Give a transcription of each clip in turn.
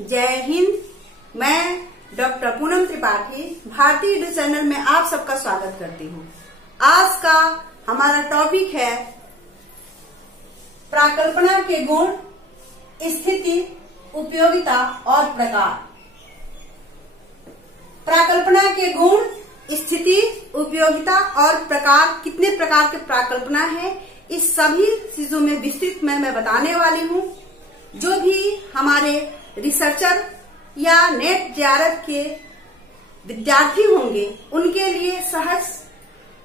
जय हिंद। मैं डॉक्टर पूनम त्रिपाठी भारतीय यूट्यूब चैनल में आप सबका स्वागत करती हूँ। आज का हमारा टॉपिक है प्राकल्पना के गुण, स्थिति, उपयोगिता और प्रकार। प्राकल्पना के गुण, स्थिति, उपयोगिता और प्रकार, कितने प्रकार के प्राकल्पना है, इस सभी चीजों में विस्तृत में मैं बताने वाली हूँ। जो भी हमारे रिसर्चर या नेट जियारत के विद्यार्थी होंगे उनके लिए सहज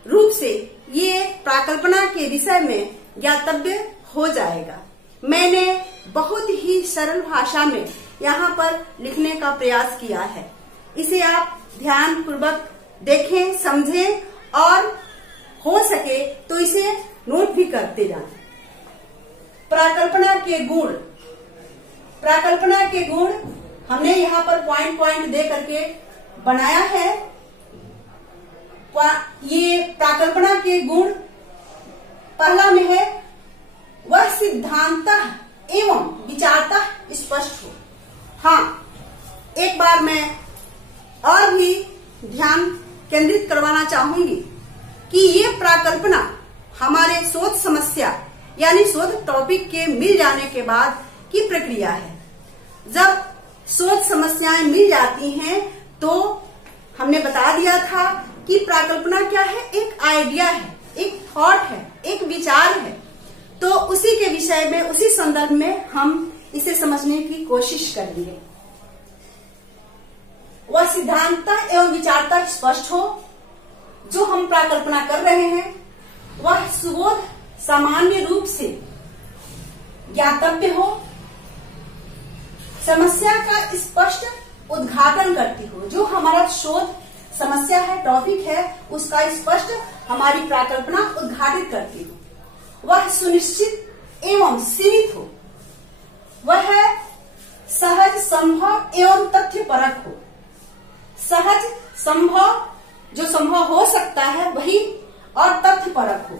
रूप से ये प्राकल्पना के विषय में ज्ञातव्य हो जाएगा। मैंने बहुत ही सरल भाषा में यहाँ पर लिखने का प्रयास किया है। इसे आप ध्यान पूर्वक देखें, समझें और हो सके तो इसे नोट भी करते जाएं। प्राकल्पना के गुण, प्राकल्पना के गुण हमने यहाँ पर पॉइंट पॉइंट दे करके बनाया है। ये प्राकल्पना के गुण पहला में है वह सिद्धांतः एवं विचारतः स्पष्ट हो। हाँ, एक बार मैं और भी ध्यान केंद्रित करवाना चाहूंगी कि ये प्राकल्पना हमारे शोध समस्या यानी शोध टॉपिक के मिल जाने के बाद की प्रक्रिया है। जब शोध समस्याएं मिल जाती हैं तो हमने बता दिया था कि प्राकल्पना क्या है, एक आइडिया है, एक थॉट है, एक विचार है। तो उसी के विषय में, उसी संदर्भ में हम इसे समझने की कोशिश करेंगे। वह सिद्धांतः एवं विचारतः स्पष्ट हो। जो हम प्राकल्पना कर रहे हैं वह सुबोध सामान्य रूप से ज्ञातव्य हो, समस्या का स्पष्ट उद्घाटन करती हो। जो हमारा शोध समस्या है, टॉपिक है, उसका स्पष्ट हमारी प्राकल्पना उद्घाटित करती हो। वह सुनिश्चित एवं सीमित हो। वह सहज, संभव एवं तथ्यपरक हो। सहज, संभव, जो संभव हो सकता है वही, और तथ्यपरक हो।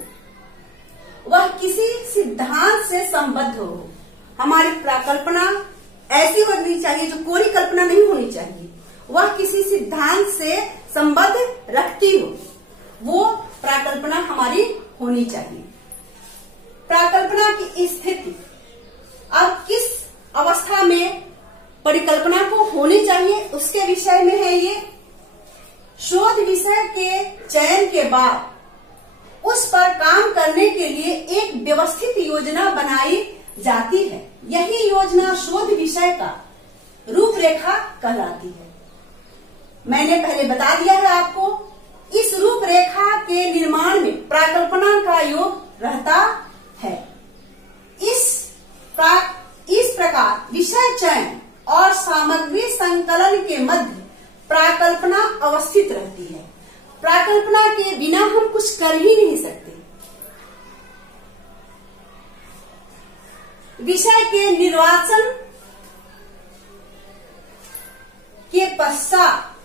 वह किसी सिद्धांत से संबद्ध हो। हमारी प्राकल्पना ऐसी होनी चाहिए जो कोरी कल्पना नहीं होनी चाहिए। वह किसी सिद्धांत से संबद्ध रखती हो, वो प्राकल्पना हमारी होनी चाहिए। प्राकल्पना की स्थिति, अब किस अवस्था में परिकल्पना को होनी चाहिए उसके विषय में है ये। शोध विषय के चयन के बाद उस पर काम करने के लिए एक व्यवस्थित योजना बनाई जाती है। यही योजना शोध विषय का रूपरेखा कहलाती है। मैंने पहले बता दिया है आपको, इस रूपरेखा के निर्माण में प्राकल्पना का योग रहता है। इस प्रकार विषय चयन और सामग्री संकलन के मध्य प्राकल्पना अवस्थित रहती है। प्राकल्पना के बिना हम कुछ कर ही नहीं सकते। विषय के निर्वाचन के पश्चात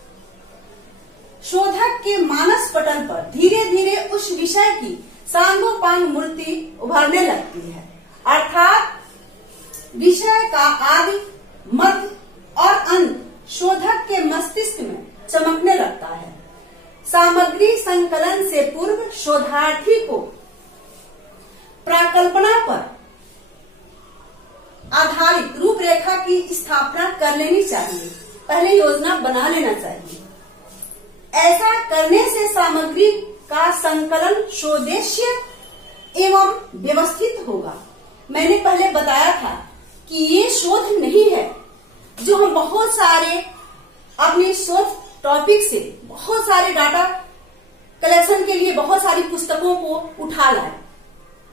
शोधक के मानस पटल पर धीरे धीरे उस विषय की सांगोपांग मूर्ति उभरने लगती है। अर्थात विषय का आदि, मध्य और अंत शोधक के मस्तिष्क में चमकने लगता है। सामग्री संकलन से पूर्व शोधार्थी को प्राकल्पना पर आधारित रूपरेखा की स्थापना कर लेनी चाहिए। पहले योजना बना लेना चाहिए। ऐसा करने से सामग्री का संकलन शोधेश्य एवं व्यवस्थित होगा। मैंने पहले बताया था कि ये शोध नहीं है जो हम बहुत सारे अपने शोध टॉपिक से बहुत सारे डाटा कलेक्शन के लिए बहुत सारी पुस्तकों को उठा लाए।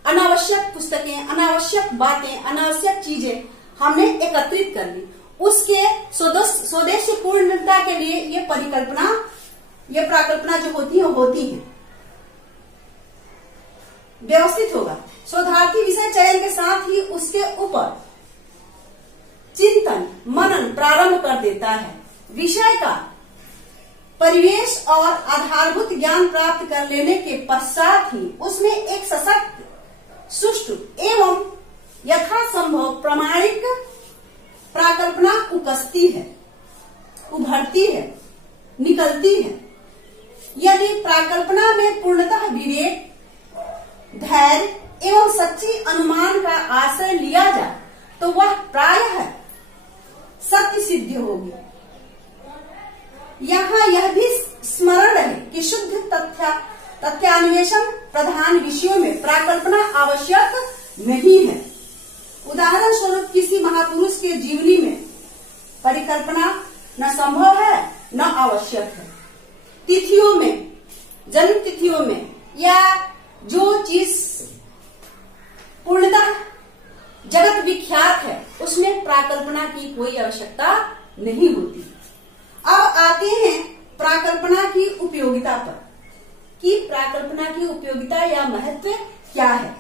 अनावश्यक पुस्तकें, अनावश्यक बातें, अनावश्यक चीजें हमने एकत्रित कर ली। उसके स्वदेशी पूर्णता के लिए ये परिकल्पना, ये प्राकल्पना जो होती है होती है। व्यवस्थित होगा। शोधार्थी विषय चयन के साथ ही उसके ऊपर चिंतन, मनन प्रारंभ कर देता है। विषय का परिवेश और आधारभूत ज्ञान प्राप्त कर लेने के पश्चात ही उसमें एक सशक्त, सुष्ठु एवं यथासंभव प्रामाणिक प्राकल्पना उपजती है, उभरती है, निकलती है। यदि प्राकल्पना में पूर्णतः विवेक, धैर्य एवं सच्ची अनुमान का आश्रय लिया जाए तो वह प्रायः सत्य सिद्ध होगी। यहाँ यह भी स्मरण रहे कि शुद्ध तथ्यान्वेषण प्रधान विषयों में प्राकल्पना आवश्यक नहीं है। उदाहरण स्वरूप किसी महापुरुष के जीवनी में परिकल्पना न संभव है न आवश्यक है। तिथियों में, जन्म तिथियों में या जो चीज पूर्णतः जगत विख्यात है उसमें प्राकल्पना की कोई आवश्यकता नहीं होती। अब आते हैं प्राकल्पना की उपयोगिता पर कि प्राकल्पना की उपयोगिता या महत्व क्या है।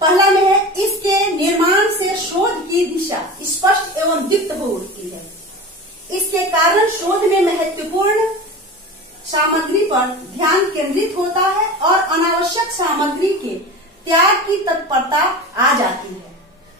पहला में है, इसके निर्माण से शोध की दिशा स्पष्ट एवं दीप्त हो उठती है। इसके कारण शोध में महत्वपूर्ण सामग्री पर ध्यान केंद्रित होता है और अनावश्यक सामग्री के त्याग की तत्परता आ जाती है।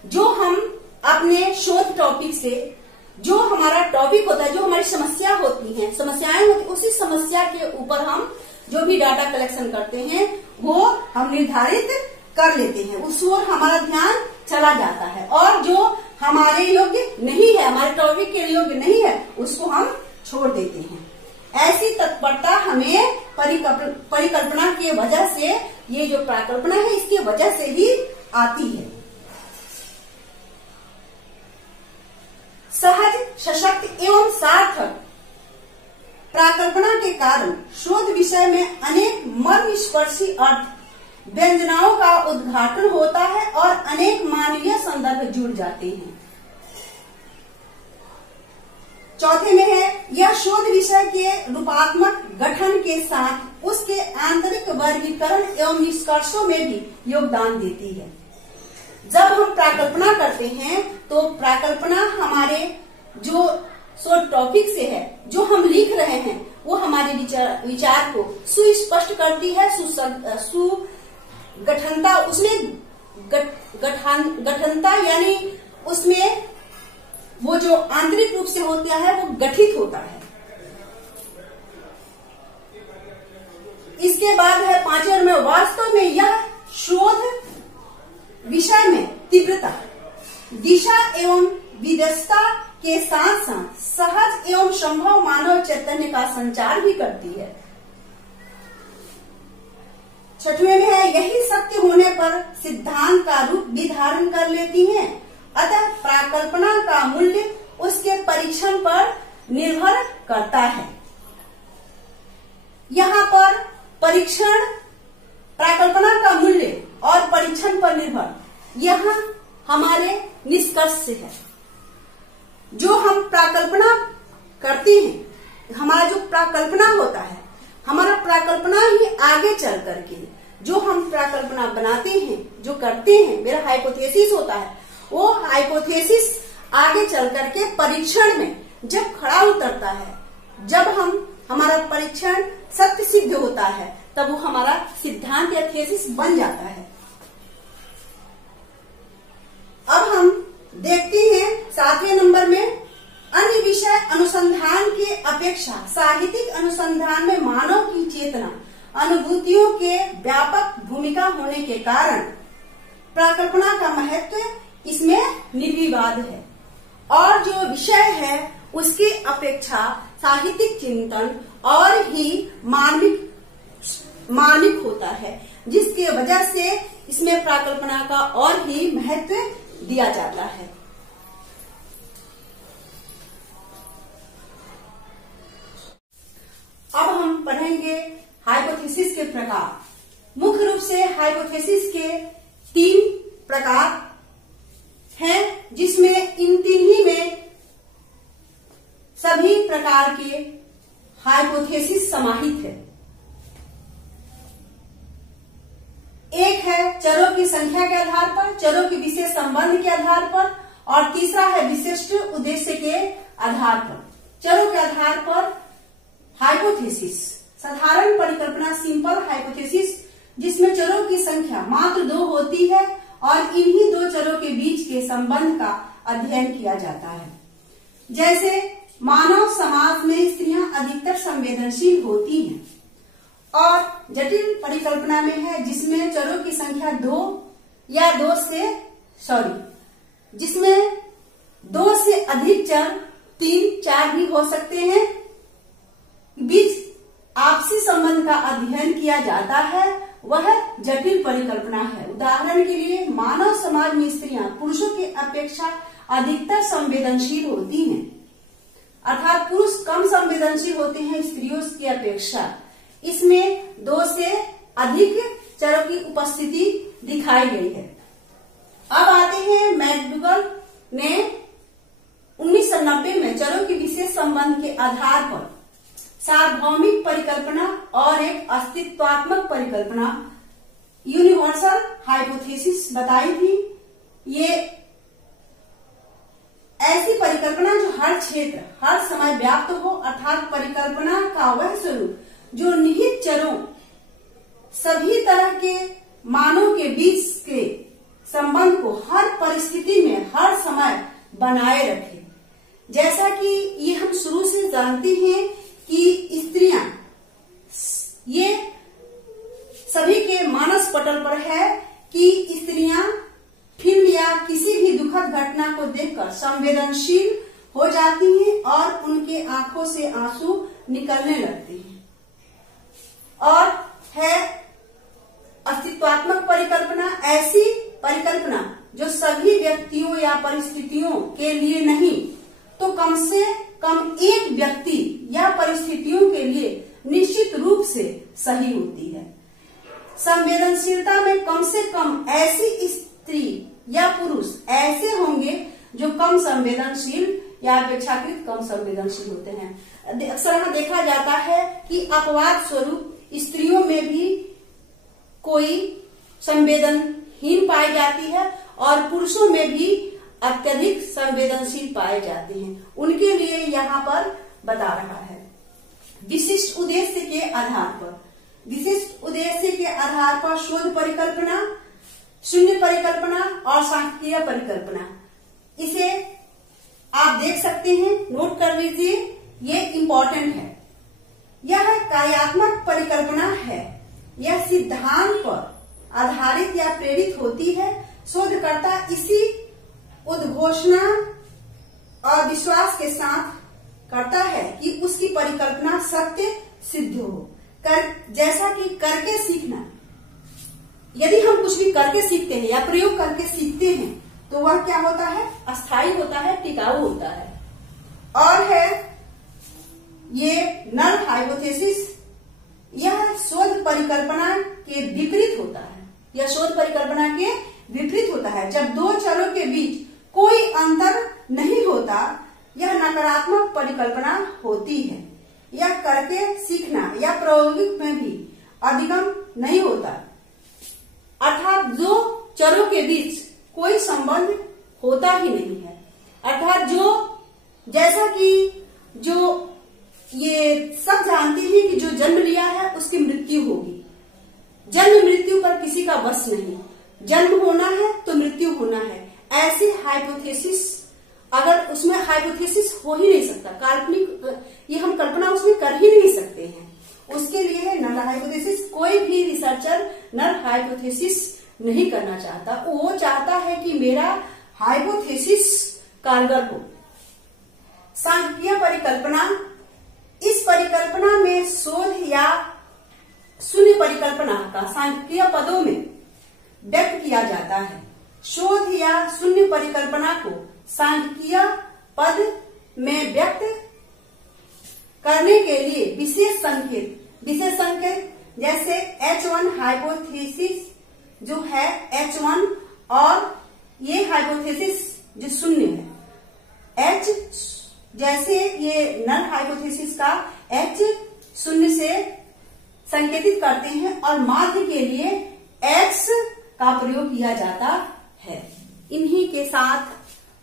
जो हम अपने शोध टॉपिक से, जो हमारा टॉपिक होता है, जो हमारी समस्या होती है, समस्याएं होती, उसी समस्या के ऊपर हम जो भी डाटा कलेक्शन करते हैं वो हम निर्धारित कर लेते हैं, उस ओर हमारा ध्यान चला जाता है। और जो हमारे योग्य नहीं है, हमारे टॉपिक के योग्य नहीं है, उसको हम छोड़ देते हैं। ऐसी तत्परता हमें परिकल्पना की वजह से, ये जो प्राकल्पना है इसकी वजह से ही आती है। सहज, सशक्त एवं सार्थक प्राकल्पना के कारण शोध विषय में अनेक मर्मस्पर्शी अर्थ व्यंजनाओं का उद्घाटन होता है और अनेक मानवीय संदर्भ जुड़ जाते हैं। चौथे में है, यह शोध विषय के रूपात्मक गठन के साथ उसके आंतरिक वर्गीकरण एवं निष्कर्षों में भी योगदान देती है। जब हम प्राकल्पना करते हैं तो प्राकल्पना हमारे जो शोध टॉपिक से है, जो हम लिख रहे हैं, वो हमारे विचार को सुस्पष्ट करती है, सुगठनता, उसमें गठनता यानी उसमें वो जो आंतरिक रूप से होता है वो गठित होता है। इसके बाद है पांचवें में, वास्तव में यह शोध विषय में तीव्रता, दिशा एवं विदस्ता के साथ साथ सहज एवं संभव मानव चैतन्य का संचार भी करती है। छठवें में है, यही सत्य होने पर सिद्धांत का रूप भी धारण कर लेती हैं। अतः प्राकल्पना का मूल्य उसके परीक्षण पर निर्भर करता है। यहाँ पर परीक्षण, प्राकल्पना का मूल्य और परीक्षण पर निर्भर, यहाँ हमारे निष्कर्ष से है। जो हम प्राकल्पना करते हैं, हमारा जो प्राकल्पना होता है, हमारा प्राकल्पना ही आगे चल करके जो हम प्राकल्पना बनाते हैं, जो करते हैं, मेरा हाइपोथेसिस होता है, वो हाइपोथेसिस आगे चल करके परीक्षण में जब खड़ा उतरता है, जब हमारा परीक्षण सत्य सिद्ध होता है, तब वो हमारा सिद्धांत या थीसिस बन जाता है। अब हम देखते हैं 7वें नंबर में, अन्य विषय अनुसंधान के अपेक्षा साहित्यिक अनुसंधान में मानव की चेतना, अनुभूतियों के व्यापक भूमिका होने के कारण प्राकल्पना का महत्व इसमें निर्विवाद है। और जो विषय है उसकी अपेक्षा साहित्यिक चिंतन और ही मार्मिक होता है, जिसके वजह से इसमें प्राकल्पना का और ही महत्व दिया जाता है। अब हम पढ़ेंगे हाइपोथेसिस के प्रकार। मुख्य रूप से हाइपोथेसिस के 3 प्रकार हैं, जिसमें इन 3 ही में सभी प्रकार के हाइपोथेसिस समाहित है। एक है चरों की संख्या के आधार पर, चरों के विशेष संबंध के आधार पर, और तीसरा है विशिष्ट उद्देश्य के आधार पर। चरों के आधार पर हाइपोथेसिस, साधारण परिकल्पना, सिंपल हाइपोथेसिस, जिसमें चरों की संख्या मात्र 2 होती है और इन्हीं दो चरों के बीच के संबंध का अध्ययन किया जाता है। जैसे मानव समाज में स्त्रियां अधिकतर संवेदनशील होती हैं और जटिल परिकल्पना में है जिसमें चरों की संख्या जिसमें दो से अधिक चर 3-4 भी हो सकते हैं बीच आपसी संबंध का अध्ययन किया जाता है, वह जटिल परिकल्पना है। उदाहरण के लिए मानव समाज में स्त्रियां पुरुषों की अपेक्षा अधिकतर संवेदनशील होती हैं, अर्थात पुरुष कम संवेदनशील होते हैं स्त्रियों की अपेक्षा। इसमें 2 से अधिक चरों की उपस्थिति दिखाई गई है। अब आते हैं मैकडूगल ने 1990 में चरों के विशेष संबंध के आधार पर सार्वभौमिक परिकल्पना और एक अस्तित्वात्मक परिकल्पना यूनिवर्सल हाइपोथेसिस बताई थी। ये ऐसी परिकल्पना जो हर क्षेत्र हर समय व्याप्त हो, अर्थात परिकल्पना का वह स्वरूप जो निहित चरों सभी तरह के मानों के बीच के संबंध को हर परिस्थिति में हर समय बनाए रखे। जैसा कि ये हम शुरू से जानते हैं कि स्त्रियां ये सभी के मानस पटल पर है कि स्त्रियां फिल्म या किसी भी दुखद घटना को देखकर संवेदनशील हो जाती हैं और उनके आंखों से आंसू निकलने लगते हैं। और है अस्तित्वात्मक परिकल्पना, ऐसी परिकल्पना जो सभी व्यक्तियों या परिस्थितियों के लिए नहीं तो कम से कम एक व्यक्ति या परिस्थितियों के लिए निश्चित रूप से सही होती है। संवेदनशीलता में कम से कम ऐसी स्त्री या पुरुष ऐसे होंगे जो कम संवेदनशील या अपेक्षाकृत कम संवेदनशील होते हैं। अक्सर देखा जाता है कि अपवाद स्वरूप स्त्रियों में भी कोई संवेदनहीन पाई जाती है और पुरुषों में भी अत्यधिक संवेदनशील पाए जाते हैं। उनके लिए यहाँ पर बता रहा है विशिष्ट उद्देश्य के आधार पर शोध परिकल्पना, शून्य परिकल्पना और सांख्यिकीय परिकल्पना। इसे आप देख सकते हैं, नोट कर लीजिए, ये इम्पोर्टेंट है। यह कार्यात्मक परिकल्पना है, यह सिद्धांत पर आधारित या प्रेरित होती है। शोधकर्ता इसी उद्घोषणा और विश्वास के साथ करता है कि उसकी परिकल्पना सत्य सिद्ध हो। जैसा कि करके सीखना, यदि हम कुछ भी करके सीखते हैं या प्रयोग करके सीखते हैं तो वह क्या होता है, अस्थायी होता है, टिकाऊ होता है। और है ये नल हाइपोथेसिस, यह शोध परिकल्पना के विपरीत होता है। यह शोध परिकल्पना के विपरीत होता है। जब दो चरों के बीच कोई अंतर नहीं होता, यह नकारात्मक परिकल्पना होती है। यह करके सीखना या प्रायोगिक में भी अधिगम नहीं होता, अर्थात जो चरों के बीच कोई संबंध होता ही नहीं है। अर्थात जैसा कि जो ये सब जानते हैं कि जो जन्म लिया है उसकी मृत्यु होगी। जन्म मृत्यु पर किसी का बस नहीं, जन्म होना है तो मृत्यु होना है। ऐसी हाइपोथेसिस, अगर उसमें हाइपोथेसिस हो ही नहीं सकता, काल्पनिक ये हम कल्पना उसमें कर ही नहीं सकते हैं। उसके लिए है नल हाइपोथेसिस। कोई भी रिसर्चर नल हाइपोथेसिस नहीं करना चाहता, वो चाहता है कि मेरा हाइपोथेसिस कारगर हो। सांख्यिकीय परिकल्पना, इस परिकल्पना में शोध या शून्य परिकल्पना का सांख्यिकीय पदों में व्यक्त किया जाता है। शोध या शून्य परिकल्पना को सांख्यिकीय पद में व्यक्त करने के लिए विशेष संकेत जैसे H1 हाइपोथेसिस जो है H1 और ये हाइपोथेसिस जो शून्य है H, जैसे ये नल हाइपोथेसिस का H शून्य से संकेतित करते हैं और माध्य के लिए X का प्रयोग किया जाता है। इन्हीं के साथ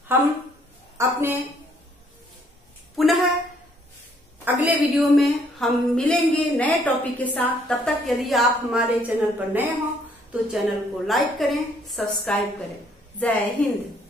हम अपने पुनः अगले वीडियो में हम मिलेंगे नए टॉपिक के साथ। तब तक यदि आप हमारे चैनल पर नए हो तो चैनल को लाइक करें, सब्सक्राइब करें। जय हिंद।